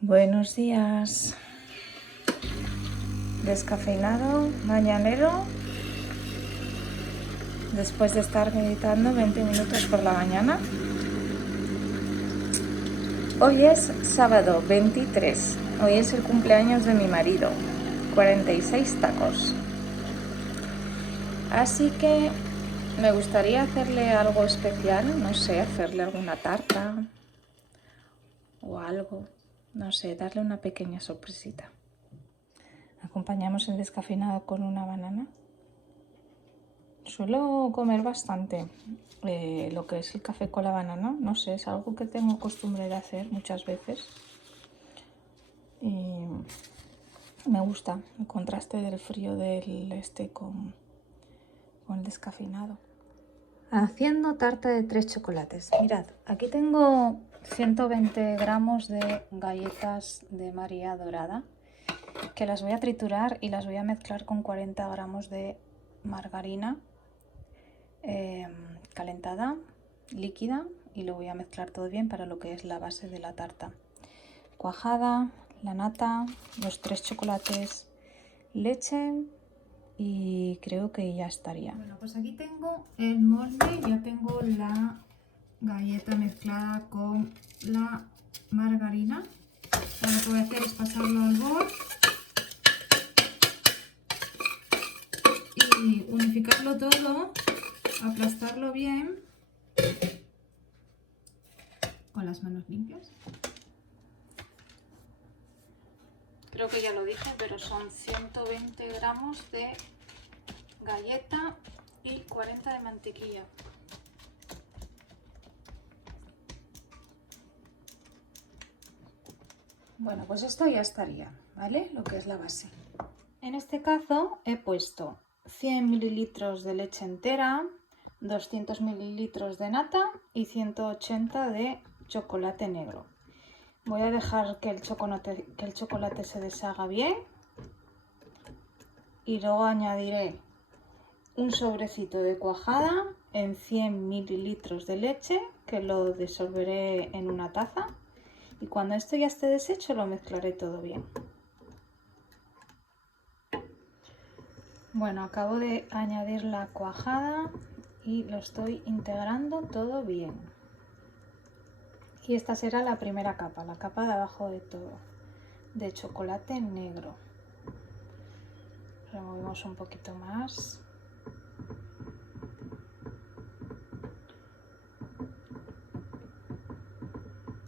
Buenos días. Descafeinado, mañanero, después de estar meditando 20 minutos por la mañana. Hoy es sábado 23. Hoy es el cumpleaños de mi marido. 46 tacos. Así que me gustaría hacerle algo especial, no sé, hacerle alguna tarta o algo, no sé, darle una pequeña sorpresita. Acompañamos el descafeinado con una banana. Suelo comer bastante lo que es el café con la banana, no sé, es algo que tengo costumbre de hacer muchas veces y me gusta el contraste del frío del con el descafeinado. Haciendo tarta de 3 chocolates. Mirad, aquí tengo 120 gramos de galletas de María dorada que las voy a triturar y las voy a mezclar con 40 gramos de margarina calentada, líquida, y lo voy a mezclar todo bien para lo que es la base de la tarta. Cuajada, la nata, los 3 chocolates, leche y creo que ya estaría. Bueno, pues aquí tengo el molde, ya tengo la galleta mezclada con la margarina. Ahora lo que voy a hacer es pasarlo al bol y unificarlo todo, aplastarlo bien con las manos limpias. Creo que ya lo dije, pero son 120 gramos de galleta y 40 de mantequilla. Bueno, pues esto ya estaría, ¿vale? Lo que es la base. En este caso he puesto 100 mililitros de leche entera, 200 mililitros de nata y 180 de chocolate negro. Voy a dejar que el chocolate se deshaga bien y luego añadiré un sobrecito de cuajada en 100 mililitros de leche que lo disolveré en una taza y cuando esto ya esté deshecho lo mezclaré todo bien. Bueno, acabo de añadir la cuajada y lo estoy integrando todo bien. Y esta será la primera capa, la capa de abajo de todo, de chocolate negro. Removemos un poquito más.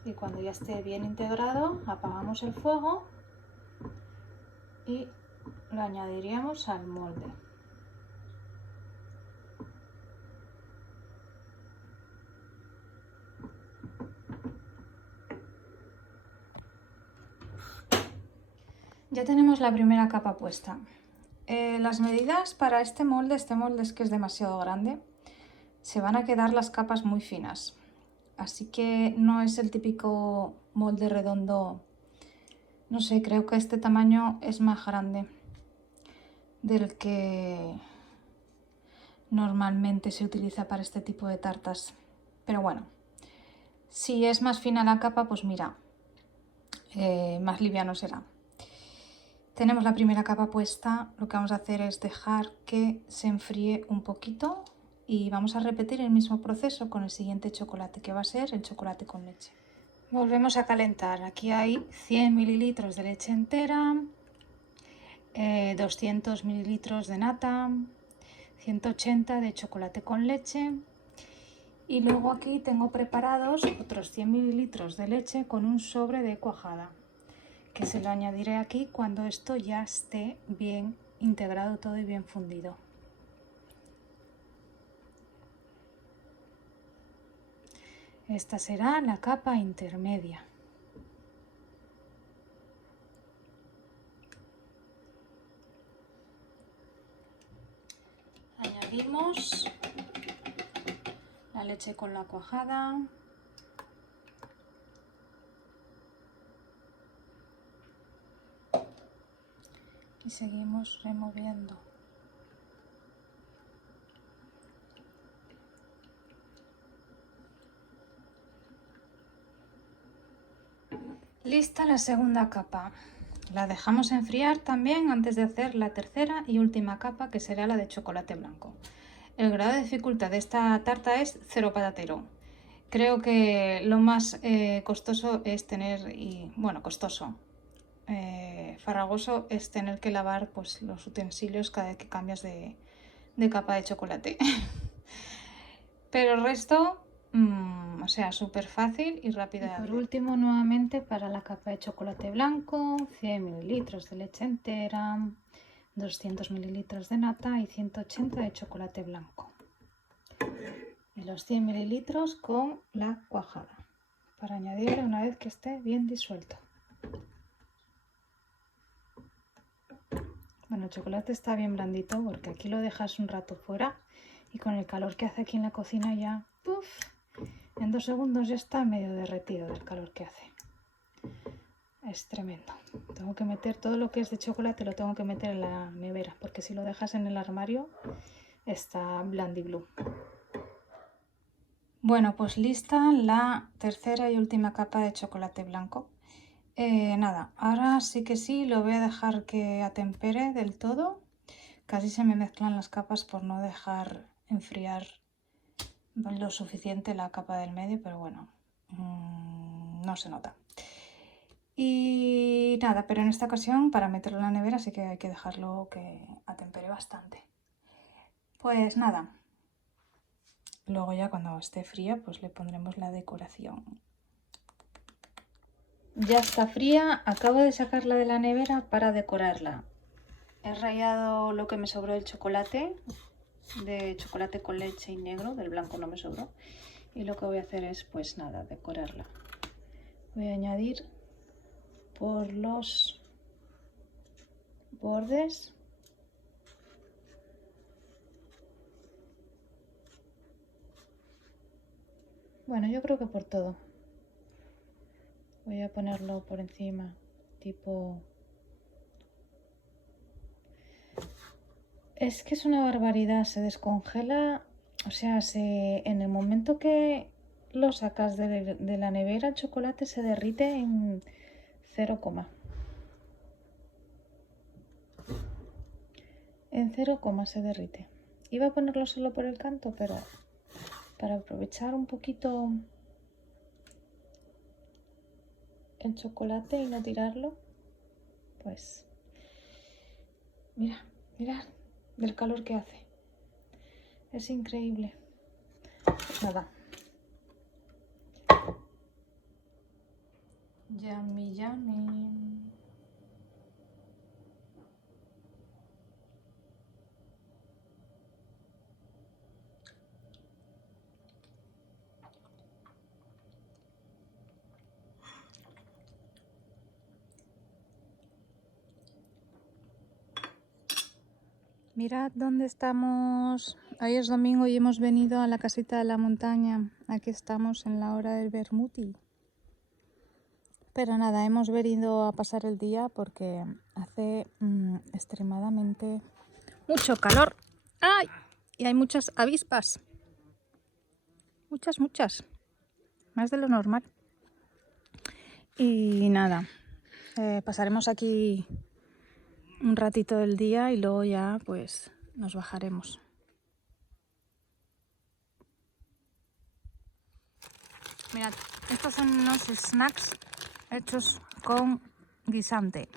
Y cuando ya esté bien integrado, apagamos el fuego y lo añadiríamos al molde. Ya tenemos la primera capa puesta. Las medidas para este molde es que es demasiado grande, se van a quedar las capas muy finas. Así que no es el típico molde redondo. No sé, creo que este tamaño es más grande del que normalmente se utiliza para este tipo de tartas. Pero bueno, si es más fina la capa, pues mira, más liviano será. Tenemos la primera capa puesta, lo que vamos a hacer es dejar que se enfríe un poquito y vamos a repetir el mismo proceso con el siguiente chocolate, que va a ser el chocolate con leche. Volvemos a calentar, aquí hay 100 mililitros de leche entera, 200 mililitros de nata, 180 de chocolate con leche y luego aquí tengo preparados otros 100 mililitros de leche con un sobre de cuajada, que se lo añadiré aquí cuando esto ya esté bien integrado todo y bien fundido. Esta será la capa intermedia. Añadimos la leche con la cuajada. Y seguimos removiendo. Lista la segunda capa. La dejamos enfriar también antes de hacer la tercera y última capa, que será la de chocolate blanco. El grado de dificultad de esta tarta es 0 patatero. Creo que lo más costoso es tener, costoso, farragoso es tener que lavar pues, los utensilios cada vez que cambias de capa de chocolate. Pero el resto, o sea, súper fácil y rápido. Y por último, nuevamente para la capa de chocolate blanco, 100 mililitros de leche entera, 200 mililitros de nata y 180 de chocolate blanco. Y los 100 mililitros con la cuajada, para añadirle una vez que esté bien disuelto. Bueno, el chocolate está bien blandito porque aquí lo dejas un rato fuera y con el calor que hace aquí en la cocina ya, ¡puf!, en 2 segundos ya está medio derretido del calor que hace. Es tremendo. Tengo que meter todo lo que es de chocolate, lo tengo que meter en la nevera porque si lo dejas en el armario está blandiglú. Bueno, pues lista la tercera y última capa de chocolate blanco. Nada, ahora sí que sí, lo voy a dejar que atempere del todo. Casi se me mezclan las capas por no dejar enfriar lo suficiente la capa del medio, pero bueno, no se nota. Y nada, pero en esta ocasión para meterlo en la nevera sí que hay que dejarlo que atempere bastante. Pues nada, luego ya cuando esté fría pues le pondremos la decoración. Ya está fría, acabo de sacarla de la nevera para decorarla. He rallado lo que me sobró del chocolate, de chocolate con leche y negro, del blanco no me sobró. Y lo que voy a hacer es, pues nada, decorarla. Voy a añadir por los bordes bueno, yo creo que por todo. Voy a ponerlo por encima, tipo... Es que es una barbaridad, se descongela, o sea, en el momento que lo sacas de la nevera, el chocolate se derrite en 0, en 0, se derrite. Iba a ponerlo solo por el canto, pero para aprovechar un poquito el chocolate y no tirarlo, pues mirad del calor que hace. Es increíble. Pues nada. Yummy, yummy. Mirad dónde estamos. Hoy es domingo y hemos venido a la casita de la montaña. Aquí estamos en la hora del vermuti. Pero nada, hemos venido a pasar el día porque hace extremadamente mucho calor. ¡Ay! Y hay muchas avispas. Muchas. Más de lo normal. Y nada, pasaremos aquí un ratito del día y luego ya pues nos bajaremos. Mirad, estos son unos snacks hechos con guisante,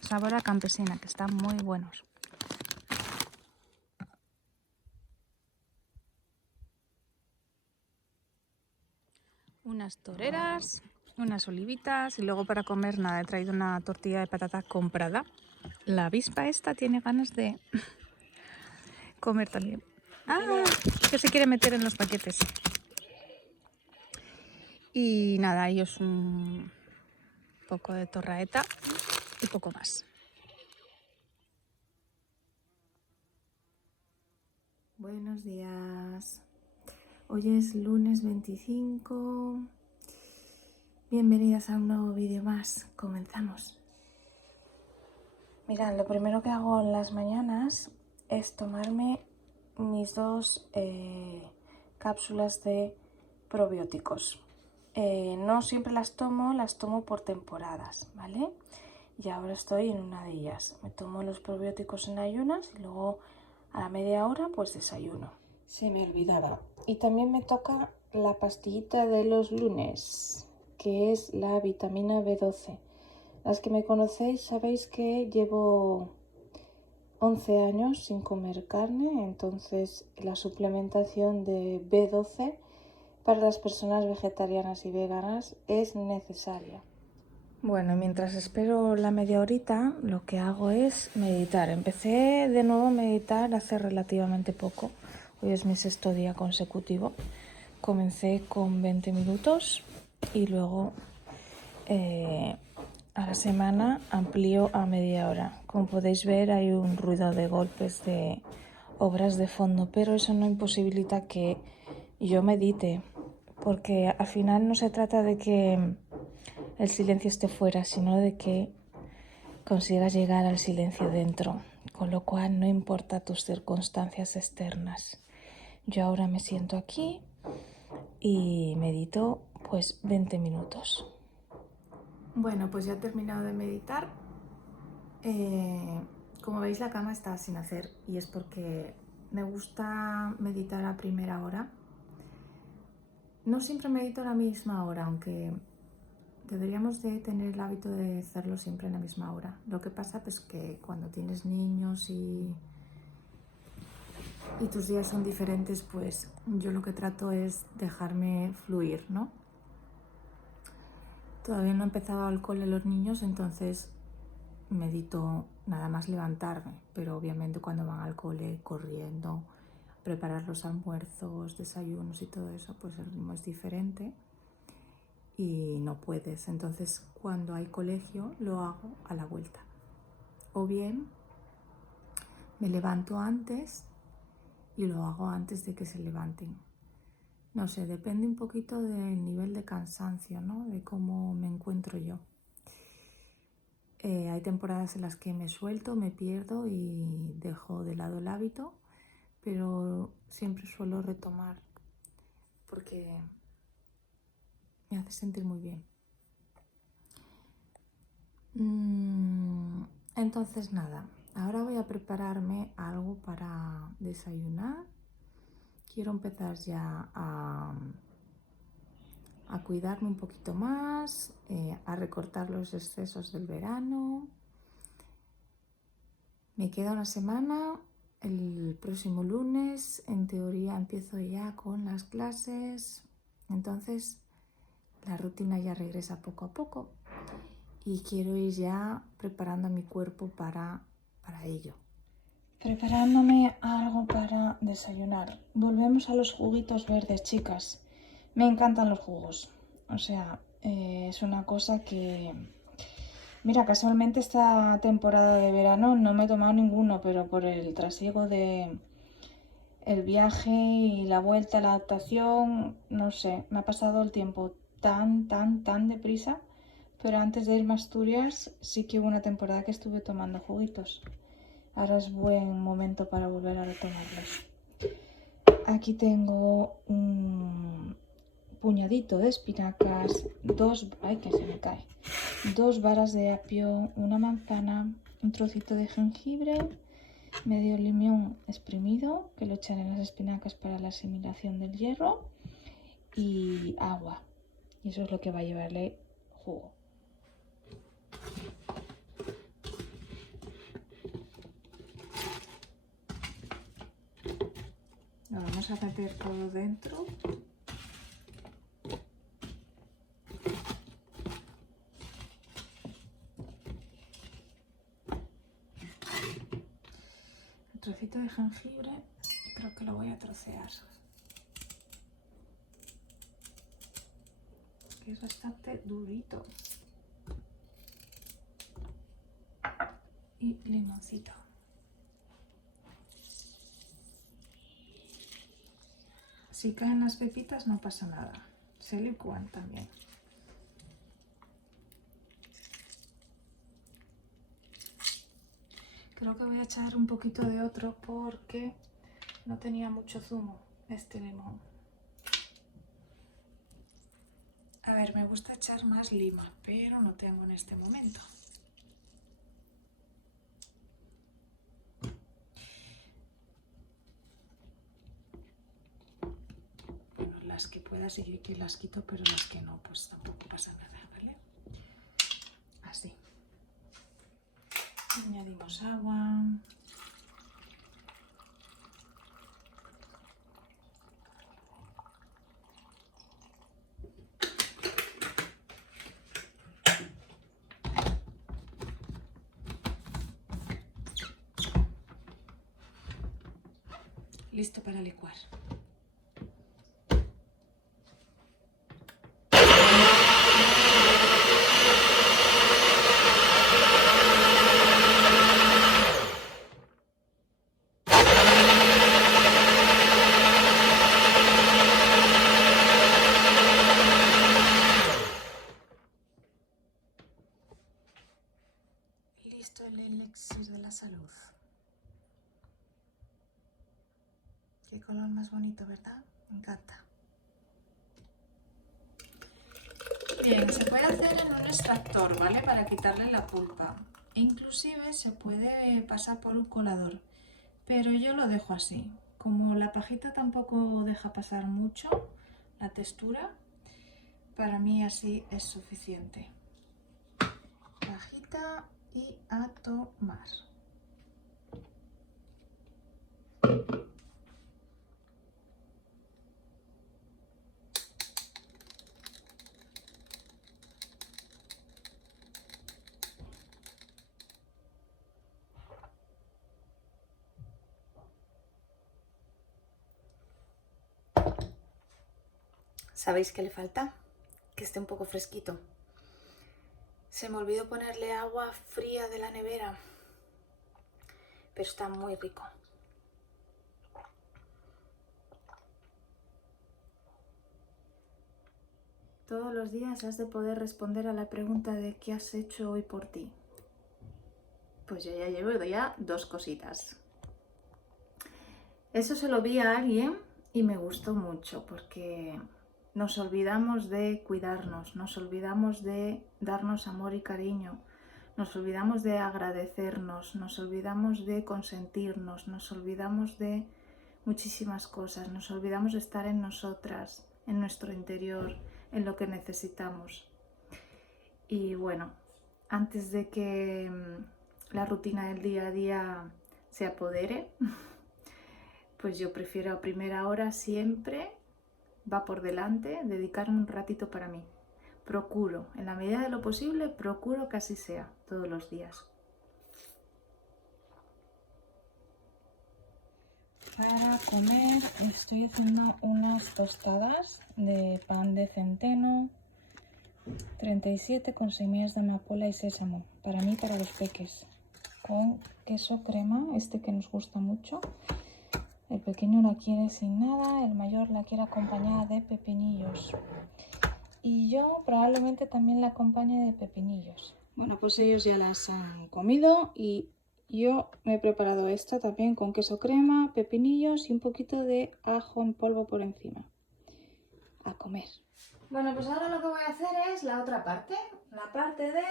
sabor a campesina, que están muy buenos. Unas toreras, unas olivitas y luego para comer nada, he traído una tortilla de patata comprada. La avispa esta tiene ganas de comer también. ¡Ah! Que se quiere meter en los paquetes. Y nada, ellos un poco de torraeta y poco más. Buenos días. Hoy es lunes 25. Bienvenidas a un nuevo vídeo más. Comenzamos. Mirad, lo primero que hago en las mañanas es tomarme mis 2 cápsulas de probióticos. No siempre las tomo por temporadas, ¿vale? Y ahora estoy en una de ellas. Me tomo los probióticos en ayunas y luego a la media hora pues desayuno. Se me olvidaba. Y también me toca la pastillita de los lunes, que es la vitamina B12. Las que me conocéis sabéis que llevo 11 años sin comer carne, entonces la suplementación de B12 para las personas vegetarianas y veganas es necesaria. Bueno, mientras espero la media horita, lo que hago es meditar. Empecé de nuevo a meditar hace relativamente poco. Hoy es mi 6.º día consecutivo. Comencé con 20 minutos y luego a la semana amplío a media hora. Como podéis ver, hay un ruido de golpes de obras de fondo, pero eso no imposibilita que yo medite, porque al final no se trata de que el silencio esté fuera, sino de que consigas llegar al silencio dentro, con lo cual no importa tus circunstancias externas. Yo ahora me siento aquí y medito pues 20 minutos. Bueno, pues ya he terminado de meditar. Como veis, la cama está sin hacer y es porque me gusta meditar a primera hora. No siempre medito a la misma hora, aunque deberíamos de tener el hábito de hacerlo siempre en la misma hora. Lo que pasa es que cuando tienes niños y tus días son diferentes, pues yo lo que trato es dejarme fluir, ¿no? Todavía no he empezado el cole los niños, entonces medito nada más levantarme, pero obviamente cuando van al cole corriendo, preparar los almuerzos, desayunos y todo eso, pues el ritmo es diferente y no puedes. Entonces cuando hay colegio lo hago a la vuelta. O bien me levanto antes y lo hago antes de que se levanten. No sé, depende un poquito del nivel de cansancio, ¿no? De cómo me encuentro yo. Hay temporadas en las que me suelto, me pierdo y dejo de lado el hábito, pero siempre suelo retomar porque me hace sentir muy bien. Entonces nada, ahora voy a prepararme algo para desayunar. Quiero empezar ya a cuidarme un poquito más, a recortar los excesos del verano. Me queda una semana, el próximo lunes en teoría empiezo ya con las clases, entonces la rutina ya regresa poco a poco y quiero ir ya preparando a mi cuerpo para ello. Preparándome algo para desayunar. Volvemos a los juguitos verdes, chicas. Me encantan los jugos. O sea, es una cosa que... Mira, casualmente esta temporada de verano no me he tomado ninguno, pero por el trasiego de el viaje y la vuelta, la adaptación, no sé, me ha pasado el tiempo tan deprisa. Pero antes de irme a Asturias sí que hubo una temporada que estuve tomando juguitos. Ahora es buen momento para volver a retomarlos. Aquí tengo un puñadito de espinacas, dos varas de apio, una manzana, un trocito de jengibre, medio limón exprimido, que lo echan en las espinacas para la asimilación del hierro, y agua. Y eso es lo que va a llevarle jugo. Lo vamos a meter todo dentro. El trocito de jengibre creo que lo voy a trocear. Que es bastante durito. Y limoncito. Si caen las pepitas no pasa nada. Se licúan también. Creo que voy a echar un poquito de otro porque no tenía mucho zumo este limón. A ver, me gusta echar más lima, pero no tengo en este momento. Bueno, las que pueda sí que las quito, pero las que no, pues tampoco pasa nada, ¿vale? Así. Añadimos agua. Listo para licuar. Listo el elixir de la salud. Qué color más bonito, ¿verdad? Me encanta. Bien, se puede hacer en un extractor, ¿vale? Para quitarle la pulpa. Inclusive se puede pasar por un colador, pero yo lo dejo así. Como la pajita tampoco deja pasar mucho la textura, para mí así es suficiente. Pajita y a tomar. ¿Sabéis qué le falta? Que esté un poco fresquito. Se me olvidó ponerle agua fría de la nevera, pero está muy rico. Todos los días has de poder responder a la pregunta de ¿qué has hecho hoy por ti? Pues yo ya llevo 2 cositas. Eso se lo vi a alguien y me gustó mucho porque nos olvidamos de cuidarnos, nos olvidamos de darnos amor y cariño, nos olvidamos de agradecernos, nos olvidamos de consentirnos, nos olvidamos de muchísimas cosas, nos olvidamos de estar en nosotras, en nuestro interior, en lo que necesitamos. Y bueno, antes de que la rutina del día a día se apodere, pues yo prefiero a primera hora siempre, va por delante, dedicarme un ratito para mí. Procuro, en la medida de lo posible, procuro que así sea todos los días. Para comer estoy haciendo unas tostadas de pan de centeno 37 con semillas de amapola y sésamo, para mí, para los peques, con queso crema, este que nos gusta mucho. El pequeño la quiere sin nada, el mayor la quiere acompañada de pepinillos. Y yo probablemente también la acompañe de pepinillos. Bueno, pues ellos ya las han comido y yo me he preparado esta también con queso crema, pepinillos y un poquito de ajo en polvo por encima. A comer. Bueno, pues ahora lo que voy a hacer es la otra parte, la parte de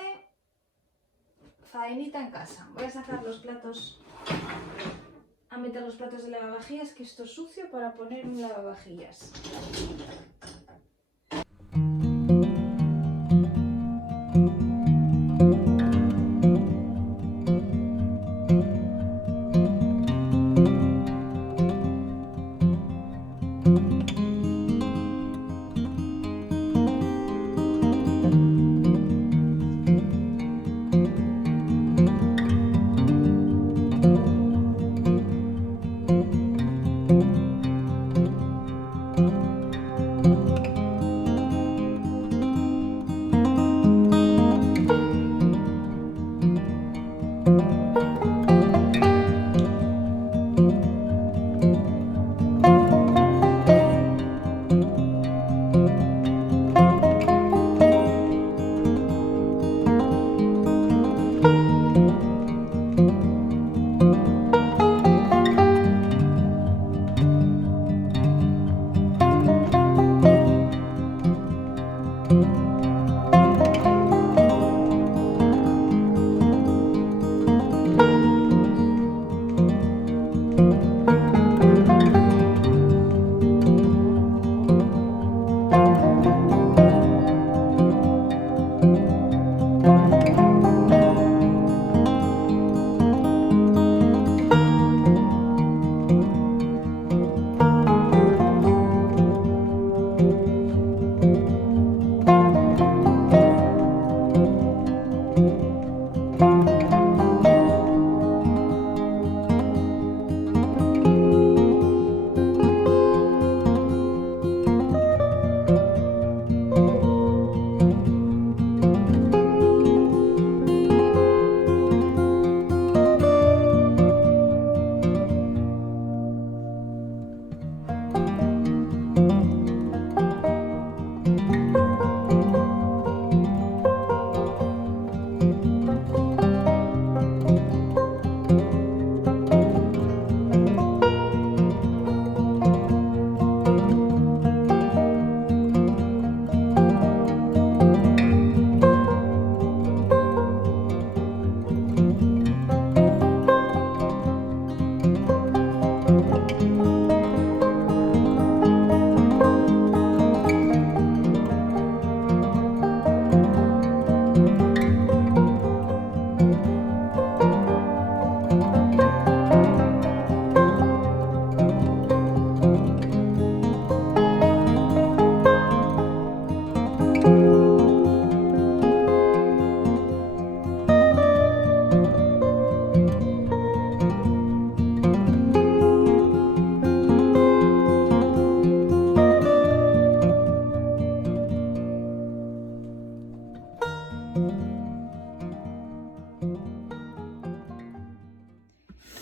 faenita en casa. Voy a sacar los platos, a meter los platos de lavavajillas, que esto es sucio, para poner un lavavajillas.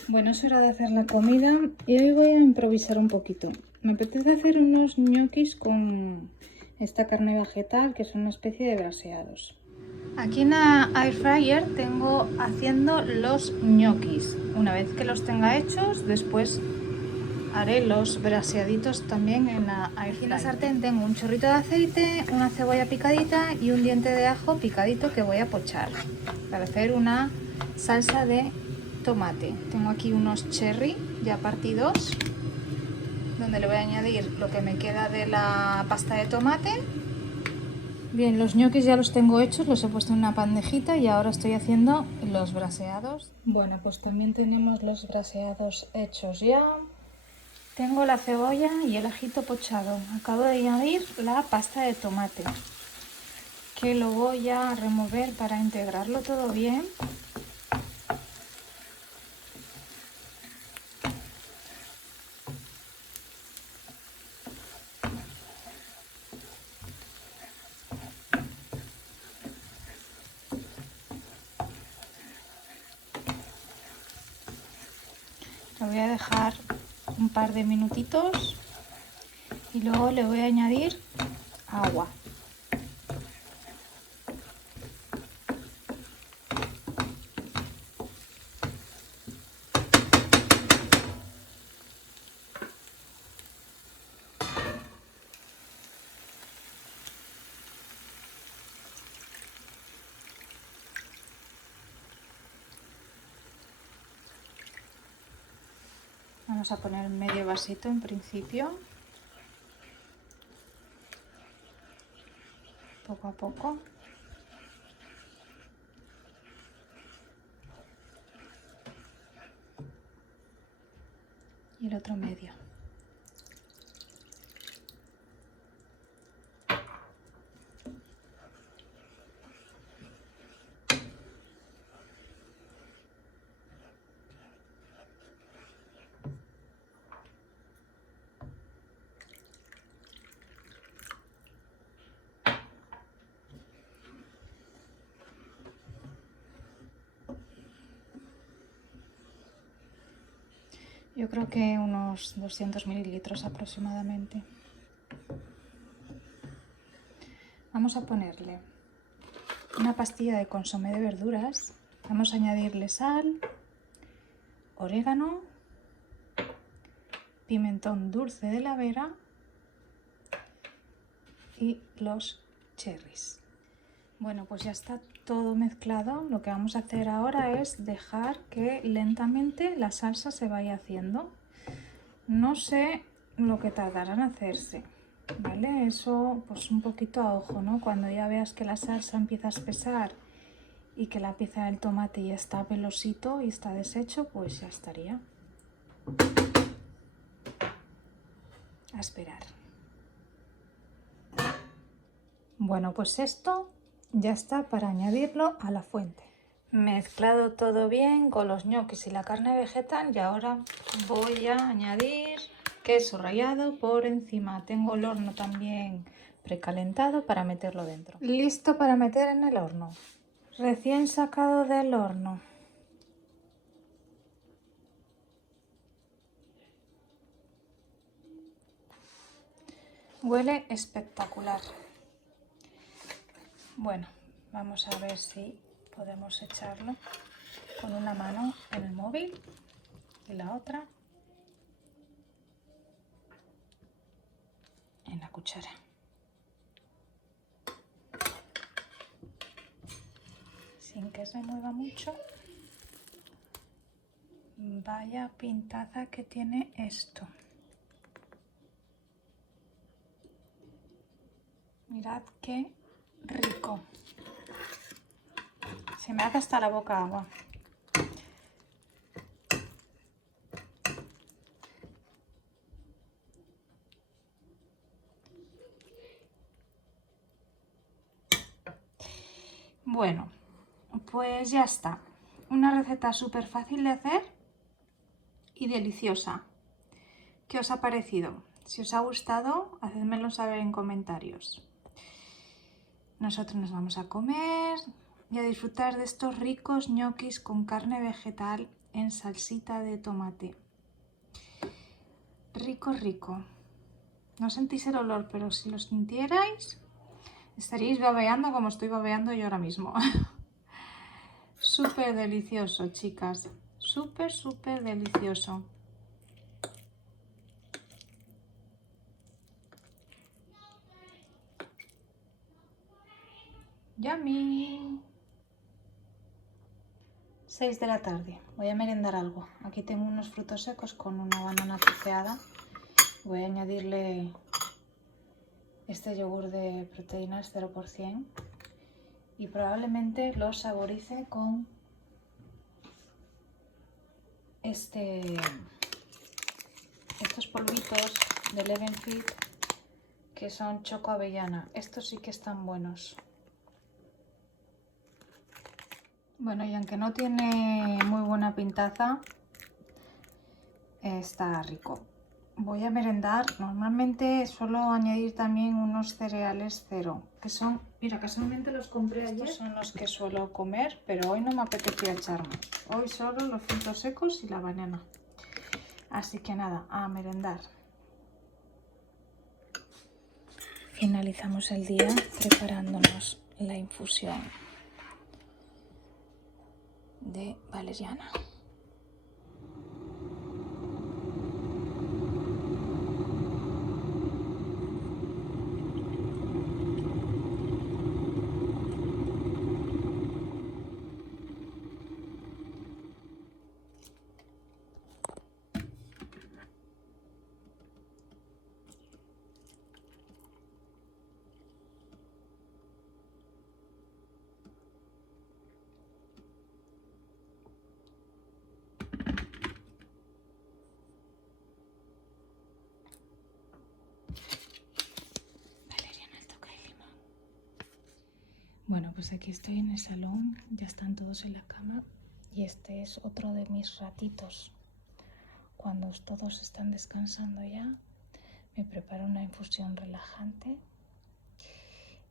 Bueno, es hora de hacer la comida y hoy voy a improvisar un poquito. Me apetece hacer unos ñoquis con esta carne vegetal, que es una especie de braseados. Aquí en la air fryer tengo haciendo los ñoquis. Una vez que los tenga hechos, después haré los braseaditos también en la air fryer. Aquí en la sartén tengo un chorrito de aceite, una cebolla picadita y un diente de ajo picadito que voy a pochar para hacer una salsa de tomate. Tengo aquí unos cherry ya partidos, donde le voy a añadir lo que me queda de la pasta de tomate. Bien, los ñoquis ya los tengo hechos, los he puesto en una bandejita y ahora estoy haciendo los braseados. Bueno, pues también tenemos los braseados hechos ya. Tengo la cebolla y el ajito pochado. Acabo de añadir la pasta de tomate, que lo voy a remover para integrarlo todo bien. Lo voy a dejar un par de minutitos y luego le voy a añadir agua. Vamos a poner medio vasito en principio, poco a poco. Y el otro medio. Yo creo que unos 200 mililitros aproximadamente. Vamos a ponerle una pastilla de consomé de verduras. Vamos a añadirle sal, orégano, pimentón dulce de la Vera y los cherries. Bueno, pues ya está todo mezclado. Lo que vamos a hacer ahora es dejar que lentamente la salsa se vaya haciendo. No sé lo que tardará en hacerse, ¿vale? Eso pues un poquito a ojo, ¿no? Cuando ya veas que la salsa empieza a espesar y que la pieza del tomate ya está pelosito y está deshecho, pues ya estaría. A esperar. Bueno, pues esto Ya está para añadirlo a la fuente. Mezclado todo bien con los ñoquis y la carne vegetal y ahora voy a añadir queso rallado por encima. Tengo el horno también precalentado para meterlo dentro. Listo para meter en el horno. Recién sacado del horno. Huele espectacular. Bueno, vamos a ver si podemos echarlo con una mano en el móvil y la otra en la cuchara. Sin que se mueva mucho. Vaya pintaza que tiene esto. Mirad qué rico. Se me hace hasta la boca agua. Bueno, pues ya está. Una receta súper fácil de hacer y deliciosa. ¿Qué os ha parecido? Si os ha gustado, hacedmelo saber en comentarios. Nosotros nos vamos a comer y a disfrutar de estos ricos ñoquis con carne vegetal en salsita de tomate. Rico, rico. No sentís el olor, pero si lo sintierais, estaríais babeando como estoy babeando yo ahora mismo. Súper delicioso, chicas. Súper, súper delicioso. Yummy. 6 de la tarde. Voy a merendar algo. Aquí tengo unos frutos secos con una banana troceada. Voy a añadirle este yogur de proteínas 0% y probablemente lo saborice con estos polvitos de Leven Fit que son choco avellana. Estos sí que están buenos. Bueno, y aunque no tiene muy buena pintaza, está rico. Voy a merendar. Normalmente suelo añadir también unos cereales cero, que son, mira, casualmente los compré ayer. Estos son los que suelo comer, pero hoy no me apetecía echar más. Hoy solo los frutos secos y la banana. Así que nada, a merendar. Finalizamos el día preparándonos la infusión de valeriana. Bueno, pues aquí estoy en el salón, ya están todos en la cama y este es otro de mis ratitos. Cuando todos están descansando ya, me preparo una infusión relajante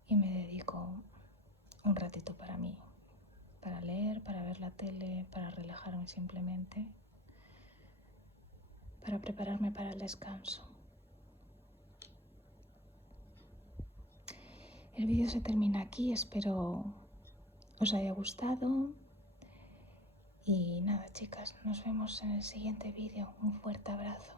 y me dedico un ratito para mí, para leer, para ver la tele, para relajarme simplemente, para prepararme para el descanso. El vídeo se termina aquí, espero os haya gustado y nada, chicas, nos vemos en el siguiente vídeo. Un fuerte abrazo.